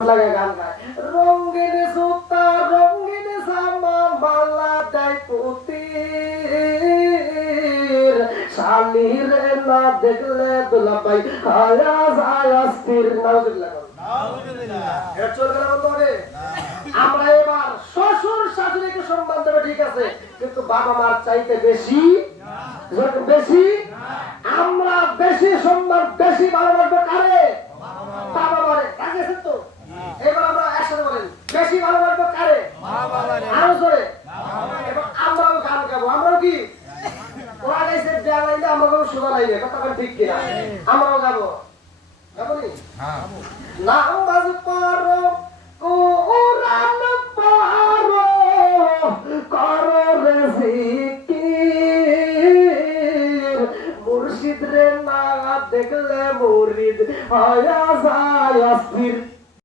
লাগা গান গায় রঙিন সুতা রঙিন জামা মালা দেয় পুতির শালিরে না দেখলে দুলাভাই আয়া যায় অস্থির নাউজুবিল্লাহ এটা চলবে না বন্ধু আমরা এবার শ্বশুর শাশুড়িকে সম্মান দেবে ঠিক আছে কিন্তু বাবা মার চাইতে বেশি বেশি আমরা বেশি সম্মান বেশি ভালোবাসবো কারে বাবা মারে ঠিক আছে তো এবার আমরা একসাথে বলেন বেশি ভালোবাসবো কারে আরো জোরে এবার আমরাও গান গাবো আমরাও কি ওরা গাইছে দেয়া লাইনে আমরা গাবো সোজা লাইনে কথা বল ঠিক কিনা আমরাও গাবো গাবো নি হ্যাঁ নামাজ পড়ো কোরআন পড়ো করো রে জিকির মুর্শিদ রে না দেখলে মুরিদ হয়ে যায় অস্থির